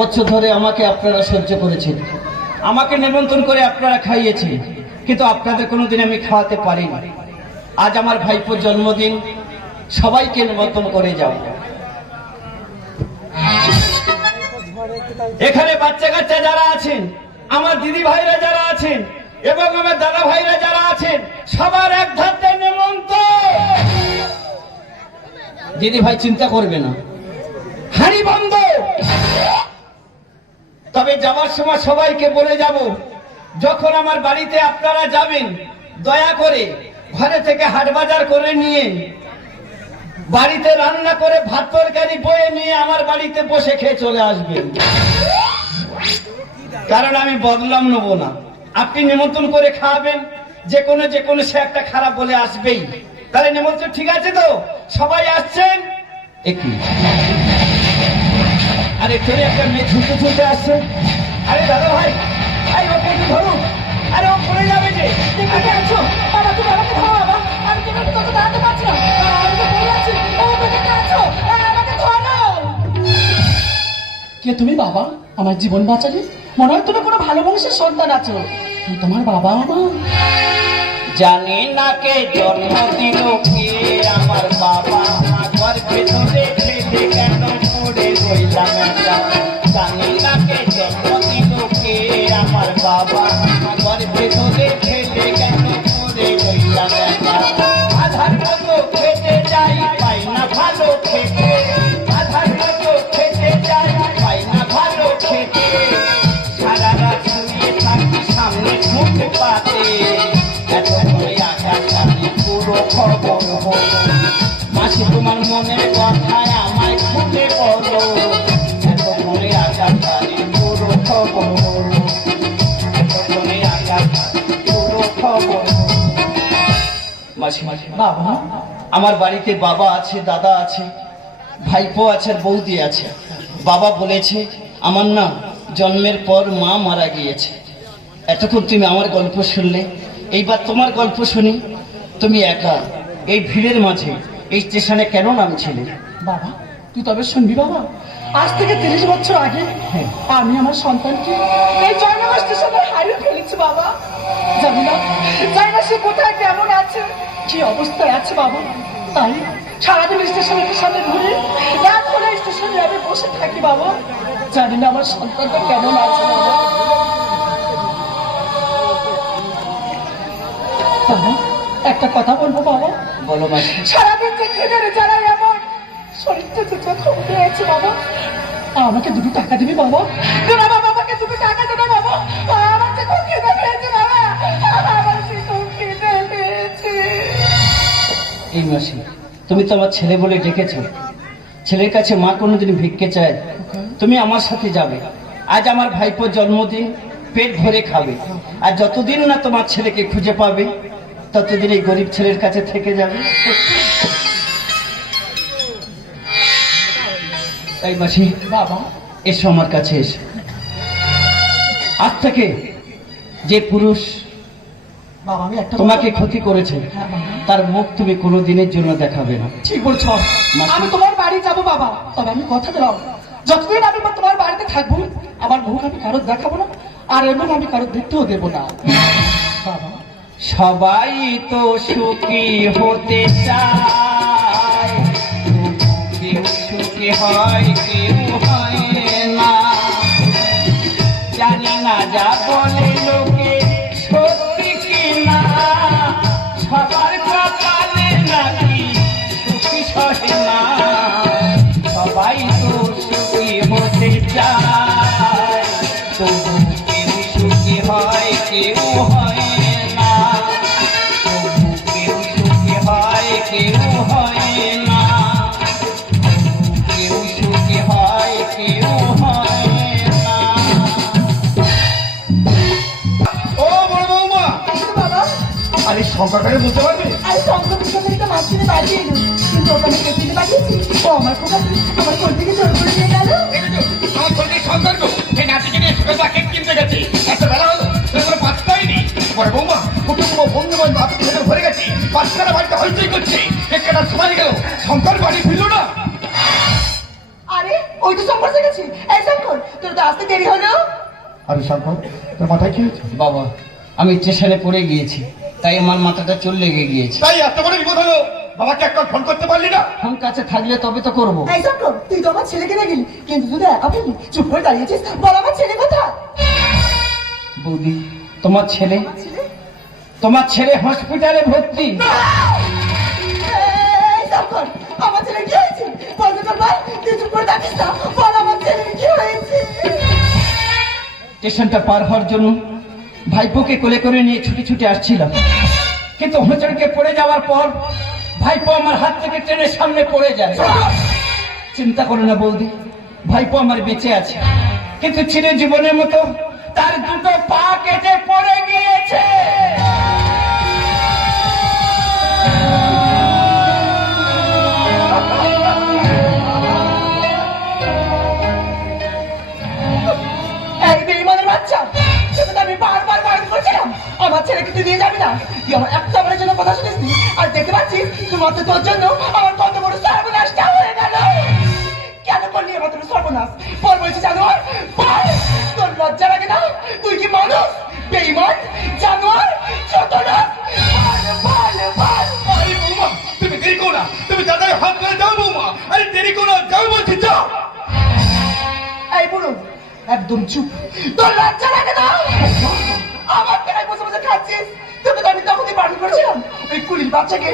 বছর ধরে আমাকে আপনারা সহ্য করেছেন। আমাকে নিমন্ত্রণ করে আপনারা খাইয়েছেন, কিন্তু আপনাদের কোনোদিন আমি খাওয়াতে পারিনি। আজ আমার ভাইপোর জন্মদিন, সবাইকে নিমন্ত্রণ করে যাও। এখানে বাচ্চা কাচ্চা যারা আছেন, আমার দিদি ভাইরা যারা আছেন, এবং আমার দাদা ভাইরা যারা আছেন, সবার এক ধাতে নিমন্ত্রণ। দিদি ভাই, চিন্তা করবে না। হাড়ি বন্ধ। তবে যাওয়ার সময় সবাইকে বলে যাব, যখন আমার বাড়িতে আপনারা যাবেন, দয়া করে ঘরে থেকে হাট বাজার করে নিয়ে, বাড়িতে রান্না করে ভাত তরকারি বয়ে নিয়ে আমার বাড়িতে বসে খেয়ে চলে আসবেন। কারণ আমি বদলাম নেব না। আপনি নিমন্ত্রণ করে খাওয়াবেন, যে কোনো যে কোনো সে একটা খারাপ বলে আসবেই। তাহলে নিমন্ত্রণ ঠিক আছে তো? সবাই আসছেন? একটু আরে তোরে একটা মেয়ে ছুটতে ছুটতে আসছে আরে দাদা ভাই আরে ওকে একটু ধরুন আরে ও পড়ে যাবে যে কোথায় আছো? বাবা, তুমি আমাকে ধরো, বাবা। আমি তোমাকে তোকে দাঁড়াতে পারছি না। আমি তো পড়ে যাচ্ছি। বাবা, তুমি কোথায় আছো? আমাকে ধরো। কে তুমি বাবা আমার জীবন বাঁচালে মনে হয় তুমি কোনো ভালো মানুষের সন্তান আছো তুমি তোমার বাবা মা জানি না কে জন্ম দিল কে আমার বাবা আমার ভেতরে ফেলে কেন পড়ে রইলাম একা জানি না কে জন্ম দিল কে আমার বাবা। বাবা আমার বাড়িতে বাবা আছে দাদা আছে ভাইপো আছে আর বৌদি আছে। বাবা বলেছে আমার না জন্মের পর মা মারা গিয়েছে। এতক্ষণ তুমি আমার গল্প শুনলে। এইবার তোমার গল্প শুনি। তুমি একা এই ভিড়ের মাঝে এই স্টেশনে কেন নামছিলে? বাবা তুই তবে শুনবি বাবা। আজ থেকে তিরিশ বছর আগে হ্যাঁ। আমি আমার সন্তানকে এই জয়নগর স্টেশনে হারিয়ে ফেলেছি বাবা জানি না। জানি না সে কোথায় কেমন আছে কি অবস্থায় আছে বাবা। তাই সারাদিন স্টেশনের সামনে ঘুরে রাত হলে স্টেশনে আমি বসে থাকি বাবা। জানি না আমার সন্তানটা কেমন আছে বাবা। বাবা একটা কথা বলব বাবা। বলো মাসি সারাদিন যে খেতে যারা এমন শরীরটা যে হয়েছে বাবা আমাকে দুটো টাকা দিবি বাবা। এই মাসি। তুমি তো আমার ছেলে বলে ডেকেছো। ছেলের কাছে মা কোনোদিন ভিক্ষে চায় তুমি আমার সাথে যাবে। আজ আমার ভাইপোর জন্মদিন পেট ভরে খাবে। আর যতদিন না তোমার ছেলেকে খুঁজে পাবে ততদিন এই গরিব ছেলের কাছে থেকে যাবে। তাই মাসি বাবা। এসো আমার কাছে এসো। আজ থেকে যে পুরুষ তোমাকে ক্ষতি করেছে। হ্যাঁ, তার মুখ তুমি কোনো দিনের জন্য দেখাবে না। ঠিক বলছো। আমি তোমার বাড়ি যাব বাবা। তবে আমি কথা দিলাম। যতদিন আমি তোমার বাড়িতে থাকব আমার মুখ আমি কারও দেখাবো না আর এমন আমি কারও দেখতেও দেবো না। বাবা। সবাই তো সুখী হতে চায়। কেউ সুখী হয় কেউ হয় না। জানি না যা মাঝখানে এলো কিন্তু ওকে আমি কেটে দিতে পাঠিয়েছি? ও আমার খুব আমার কোল থেকে জোর করে নিয়ে গেল। আমার ছোটদের সন্তান এই নাতিকে নিয়ে কিনতে গেছে। এত বেলা হলো সেগুলো পাঁচটাই নেই বড় বৌমা কুটুম্ব বন্ধু বান্ধব আপনি ভেতরে ভরে গেছে। বাচ্চারা বাড়িতে হইচই করছে। কাটার সময় গেল। শঙ্কর বাড়ি ফিরল না। ওই তো শঙ্কর গেছি। এই শঙ্কর তোর তো আসতে দেরি হলো। আরে শঙ্কর তোর মাথায় কি হয়েছে? বাবা আমি স্টেশনে পড়ে গিয়েছি। তাই আমার মাথাটা চল লেগে গিয়েছে। তাই এত বড় বিপদ হলো? বাবাকে একটা ফোন করতে পারলি না? ফোন কাছে থাকলে তবে তো করব। এই তুই তো আমার ছেলেকে নিয়ে গেলি কিন্তু তুই তো একা ফেললি চুপ করে দাঁড়িয়েছিস। বল আমার ছেলে কোথায়? বৌদি তোমার ছেলে? তোমার ছেলে হসপিটালে ভর্তি। আমার ছেলে কি হয়েছে? বল ভাই তুই চুপ করে থাকিস না। বল আমার ছেলে কি হয়েছে? স্টেশনটা পার হওয়ার জন্য ভাইপোকে কোলে করে নিয়ে ছুটে ছুটে আসছিলাম। কিন্তু হোঁচড়কে পড়ে যাওয়ার পর ভাইপো আমার হাত থেকে ট্রেনের সামনে পড়ে যায়। চিন্তা করো না বৌদি, ভাইপো আমার বেঁচে আছে। কিন্তু চির জীবনের মতো তার দুটো পা কেটে পড়ে গিয়েছে। আমি করছিলাম। আমার ছেলেকে তুই নিয়ে যাবি না। তুই আমার দেখতে পাচ্ছিস তোর জন্য আমার কত বড় সর্বনাশটা হয়ে গেল। কেন করলি আমার তোর সর্বনাশ? পর বলছি জানোয়ার বল। তোর লজ্জা লাগে না? তুই কি মানুষ? বেইমান জানোয়ার? বৌমা তুমি দেরি করো না। তুমি দাদার হাত ধরে যাও বৌমা। আরে দেরি করো না যাও বলছি যাও। এই বুড়ো একদম চুপ। তোর লজ্জা লাগে না? আমার পেটায় বসে বসে খাচ্ছিস? তোকে তো আমি তখনই বারণ করেছিলাম। ওই কুড়ির বাচ্চাকে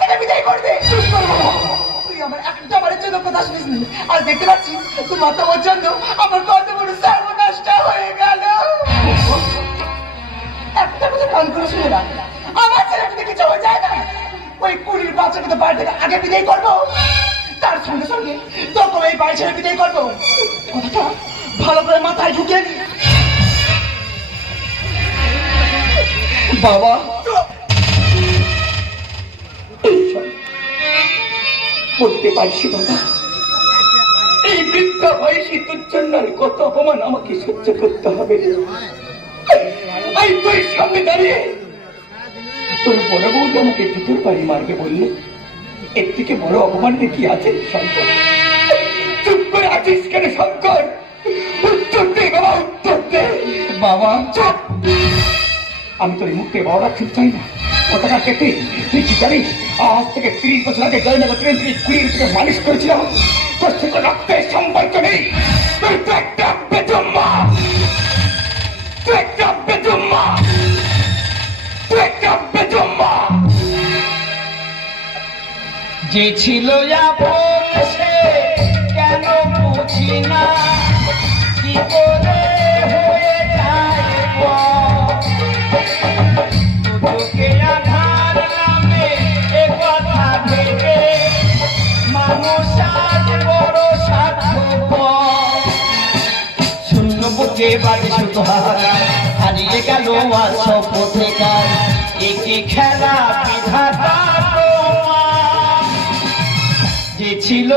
থেকে বিদায় করবে। তুই আমার একটা বারের জন্য কথা শুনিস নি আর দেখতে পাচ্ছিস তুই মাথা ওর জন্য আমার কত বড় সর্বনাশটা হয়ে গেল। একটা কথা কান করে শুনে রাখ। আমার ছেলে যদি কিছু যায় না। ওই কুড়ির বাচ্চাকে তো বাড়ি আগে বিদায় করব। তার সঙ্গে সঙ্গে তোকে এই বাড়ি ছেড়ে বিদায় করব। ভালো করে মাথায় ঢুকিয়ে নি। বাবা। বলতে পারছি বাবা। এই বৃদ্ধ বয়সী তোর জন্য কত অপমান আমাকে সহ্য করতে হবে। এই তোর সামনে দাঁড়িয়ে। তোর বড় বউকে আমাকে জুতোর বাড়ি মারবে বলল? এর থেকে বড় অপমান কি আছে শঙ্কর? চুপ করে আছিস কেন শঙ্কর? উত্তর দে বাবা উত্তর দে। বাবা। চুপ। আমি তোর এই মুখে বড় রাখতে চাই না। কথাটা কেটে তুই কি জানিস? আজ থেকে তিরিশ বছর আগে জয়নগর ট্রেন থেকে কুড়ির থেকে মালিশ করেছিলাম। তোর থেকে রক্তের সম্পর্ক নেই। তুই তো একটা বেজম্মা। তুই একটা বেজম্মা। তুই একটা বেজম্মা। যে ছিল আপন সে কেন বুঝি না? কি বুকে বাড়ি শুধু হারিয়ে গেল আসার একই খেলা বিধাতা যে ছিল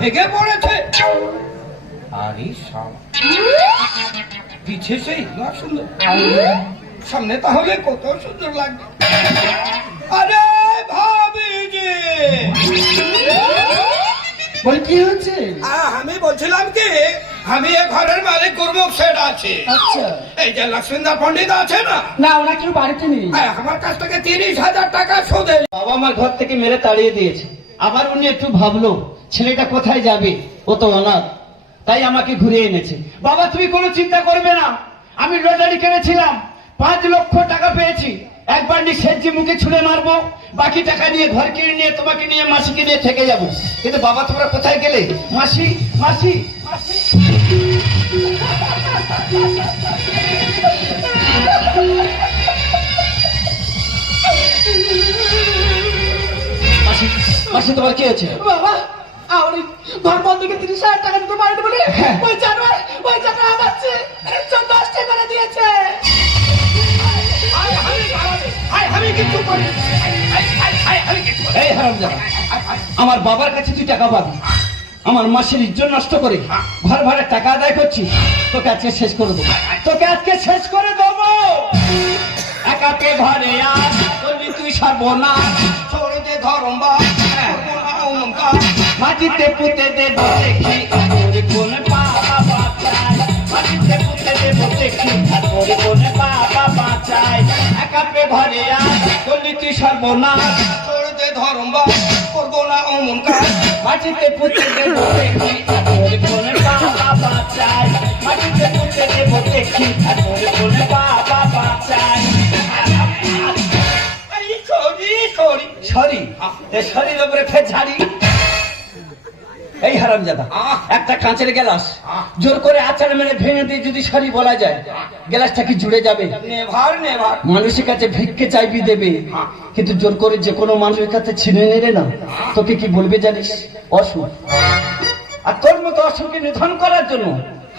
ভেঙে পড়েছে। আরে পিছে সেই না সুন্দর। সামনে তাহলে কত সুন্দর লাগবে। আরে ভাবি যে বল কি হচ্ছে আমি বলছিলাম কি আমি এ ঘরের মালিক গুরমুখ সেট আছে। আচ্ছা। এই যে লক্ষ্মীন্দর পণ্ডিত আছে না? না ওরা কেউ বাড়িতে নেই। আহ, আমার কাছ থেকে তিরিশ হাজার টাকা সুদে। বাবা আমার ঘর থেকে মেরে তাড়িয়ে দিয়েছে। আবার উনি একটু ভাবলো ছেলেটা কোথায় যাবে? ও তো অনাথ। তাই আমাকে ঘুরিয়ে এনেছে। বাবা, তুমি কোনো চিন্তা করবে না। আমি লটারি কিনেছিলাম পাঁচ লক্ষ টাকা পেয়েছি। একবার নিঃশ্বাসজি মুখে ছুঁড়ে মারবো। বাকি টাকা নিয়ে ঘর কিনে নিয়ে তোমাকে নিয়ে মাসিকে নিয়ে থেকে যাব। কিন্তু বাবা, তোমরা কোথায় গেলে? মাসি মাসি। মাসি মাসি, তোমার কি হয়েছে? বাবা তিরিশ হাজার টাকা দিতে পারেনি বলে ওই জানোয়ার ওই জানোয়ার আমার চোদ্দ করে দিয়েছে আমার বাবার কাছে তুই টাকা পাবি আমার মাসের ইজ্জত নষ্ট করে ঘর ভাড়া টাকা আদায় করছি তোকে আজকে শেষ করে দেবো তোকে আজকে শেষ করে দেবো একাকে ঘরে করবি তুই সর্বনাশ মাটিতে পুঁতে দেবো দেখি তোর কোন বাবা বাঁচায়। মাটিতে পুঁতে দেবো দেখি তোর কোন বাবা বাঁচায়। একাকে ঘরে আস করবি তুই সর্বনাশ। ছোড়ে দে ধরম করব না অহংকার। মাটিতে পুঁতে দেবো দেখি তোর কোন বাবা বাঁচায়। মাটিতে পুঁতে দেবো দেখি তোর কোন বাবা বাঁচায়। Sorry, sorry. সরি এ শরীর উপরে ফের ঝাড়ি। এই হারামজাদা। একটা কাঁচের গ্লাস। জোর করে আচার মেরে ভেঙে দিয়ে যদি সরি বলা যায় গ্লাসটা কি জুড়ে যাবে? মানুষের কাছে ভিক্ষে চাইবি দেবে। কিন্তু জোর করে যে কোনো মানুষের কাছে ছিনে নেবে না। তোকে কি বলবে জানিস? অসুখ। আর তোর মতো অসুখকে নিধন করার জন্য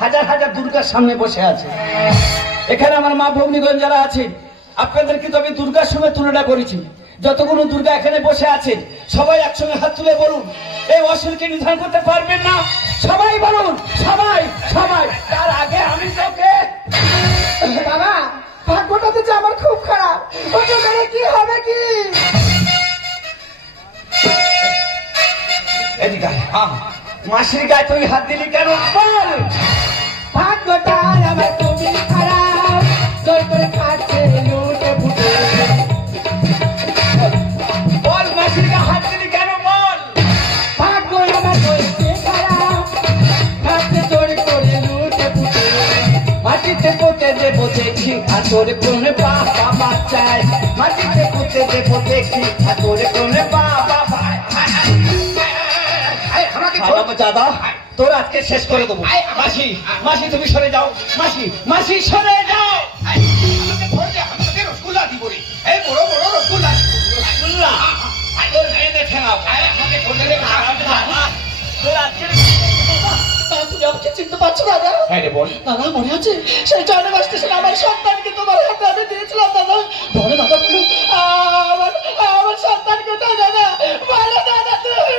হাজার হাজার দুর্গার সামনে বসে আছে। এখানে আমার মা ভগ্নিগঞ্জ যারা আছে আপনাদেরকে তো আমি দুর্গার সঙ্গে তুলনা করেছি। যতগুলো দুর্গা এখানে বসে আছেন সবাই একসঙ্গে হাত তুলে বলুন এই অসুরকে নিধন করতে পারবেন না। সবাই বলুন সবাই সবাই। তার আগে আমি তোকে বাবা ভাগ্যটা তো আমার খুব খারাপ। ওকে কি হবে কি? এদিকে। মাসির গায়ে তুই হাত দিলি কেন? বল। ভাগ্যটা আমার তোর কোন বাবা বাচ্চায়? মাটিতে পুঁতে দেবো দেখি তোর কোন বাবা দাদা তোর আজকে শেষ করে দেবো। মাসি মাসি তুমি সরে যাও। মাসি মাসি সরে যাও। রসগোল্লা দিব রে। এই বড় বড় রসগোল্লা। রসগোল্লা? তোর মেয়ে দেখে দে, তোর আজকে তুমি আমাকে চিনতে পারছ দাদা হ্যাঁ রে, বল। দাদা মনে আছে? সেই আমার সন্তানকে তোমার হাতে আমি দিয়েছিলাম দাদা। বলে দাদা বলো। আমার আমার সন্তান কোথায় দাদা। বলো দাদা তুমি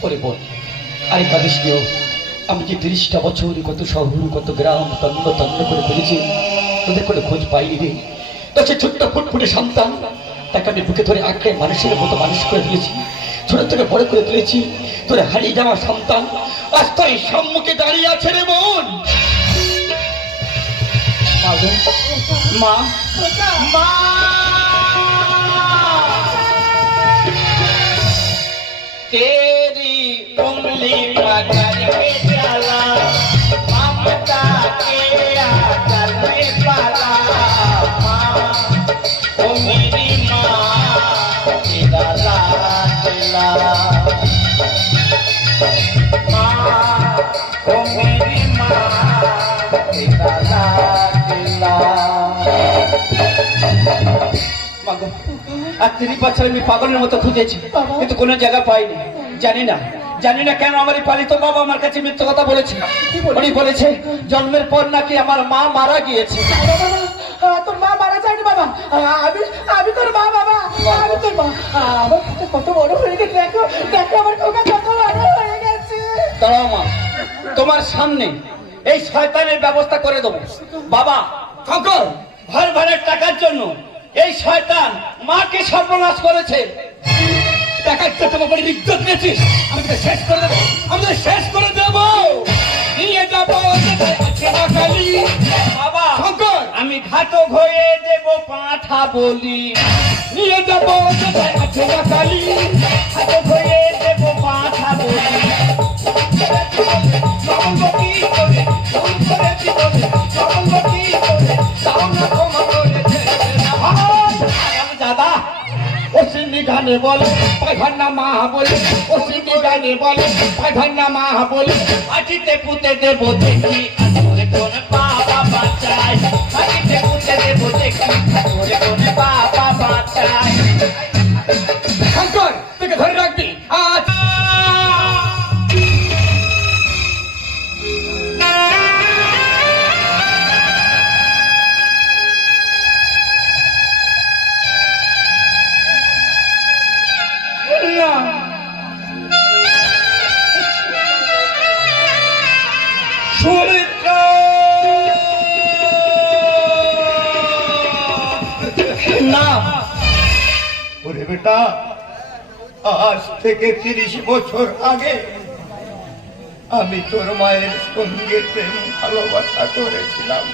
বলো বলো। আরে কাদিস আমি যে তিরিশটা বছর কত শহর কত গ্রাম তন্ন তন্ন করে ফেলেছি তোদের করে খোঁজ পাইনি রে? তো সে ছোট্ট ফুটফুটে সন্তান তাকে আমি বুকে ধরে আঁকড়ে মানুষের মতো মানুষ করে দিয়েছি ছোট থেকে বড় করে তুলেছি তোর হারিয়ে যাওয়া সন্তান আজ তোর এই সম্মুখে দাঁড়িয়ে আছে রে বোন মা গো, মা মা तेरी उंगली पकड़ के আর তিন বছর আমি পাগলের মতো খুঁজেছি। কিন্তু কোনো জায়গা পাইনি। জানি না জানি না কেন আমার পালিত বাবা আমার কাছে মিথ্যে কথা বলেছে। উনি বলেছে জন্মের পর নাকি আমার মা মারা গিয়েছে। বাবা, বাবা, আহ, তোর মা মারা যায়নি বাবা? আমি আমি তোর মা বাবা আমি তোর মা। আমার কত বড় হয়ে গেছে দেখো দেখো আমার খোকা কত বড় হয়ে গেছে। দাঁড়াও মা তোমার সামনে এই শয়তানের ব্যবস্থা করে দেবো। বাবা ঠকর ঘর ভাড়ার টাকার জন্য এই শয়তান মাকে সর্বনাশ করেছে? টাকার তো বাড়ির ইজ্জত নিয়েছিস। আমি তোকে শেষ করে দেবো। আমি তোকে শেষ করে দেবো। নিয়ে যাব বাবা, শঙ্কর, আমি ঘাতক হয়ে দেব পাঁঠা বলি। নিয়ে যাব কালী ঘাতক হয়ে দেব পাঁঠা বলি। গানে বলে পাইখানা মা বলে সিন্ধি গানে বলে ভাই মা বলে আজিতে পুঁতে দেব দেখি তোরে কোন বাবা বাঁচায়। মাটিতে পুঁতে দেব দেখি তোরে কোন বাবা বাঁচায়। থেকে তিরিশ বছর আগে আমি তোর মায়ের সঙ্গে প্রেম, ভালোবাসা করেছিলাম।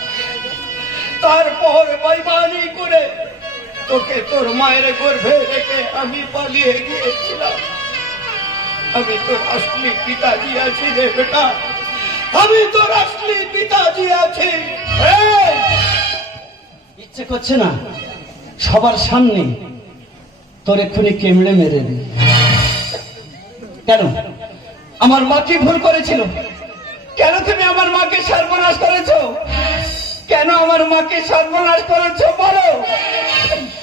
তারপর বাইবানি করে তোকে তোর মায়ের গর্ভে রেখে আমি পালিয়ে গিয়েছিলাম। আমি তোর আসলি পিতাজি আছি রে বেটা। আমি তোর আসলি পিতাজি আছি। ইচ্ছে করছে না? সবার সামনে তোর এক্ষুনি কেমড়ে মেরে দি কেন? আমার মা কি ভুল করেছিল। কেন তুমি আমার মাকে সর্বনাশ করেছ? কেন আমার মাকে সর্বনাশ করেছ বলো?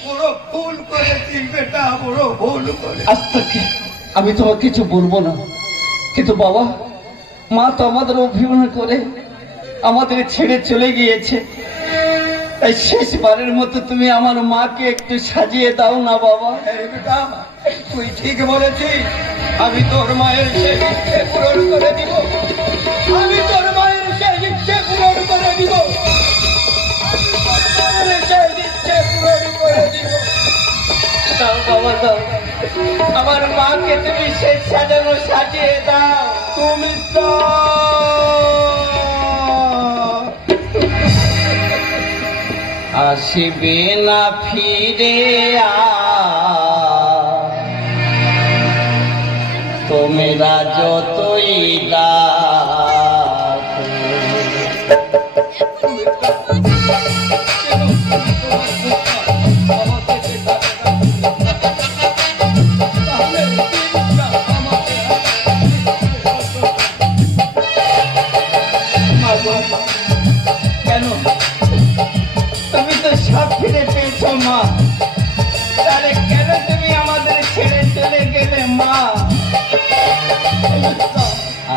বড় ভুল করেছিস বেটা বড় ভুল করে আমি তোমাকে কিছু বলব না। কিন্তু বাবা মা তো আমাদের অভিমান করে আমাদের ছেড়ে চলে গিয়েছে। তাই শেষবারের মতো তুমি আমার মাকে একটু সাজিয়ে দাও না বাবা। তুই ঠিক বলেছিস, আমি তোর মায়ের সে ইচ্ছে পূরণ করে দিব। আমি তোর মায়ের সে ইচ্ছে পূরণ করে দিব। সে আমার মাকে তুমি শেষ সাজানো সাজিয়ে দাও। তুমি তো আসিবে না ফিরে তোমরা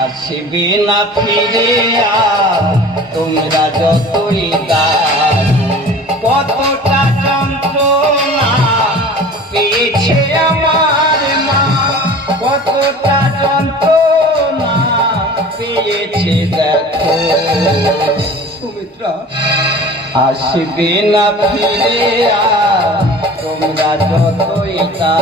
আসবে না ফিরে তোমরা যতই। কতটা যন্ত্রণা, পেয়েছে আমার মা, কতটা যন্ত্রণা পেয়েছে দেখো সুমিত্রা, আসবে না তোমরা যতই তা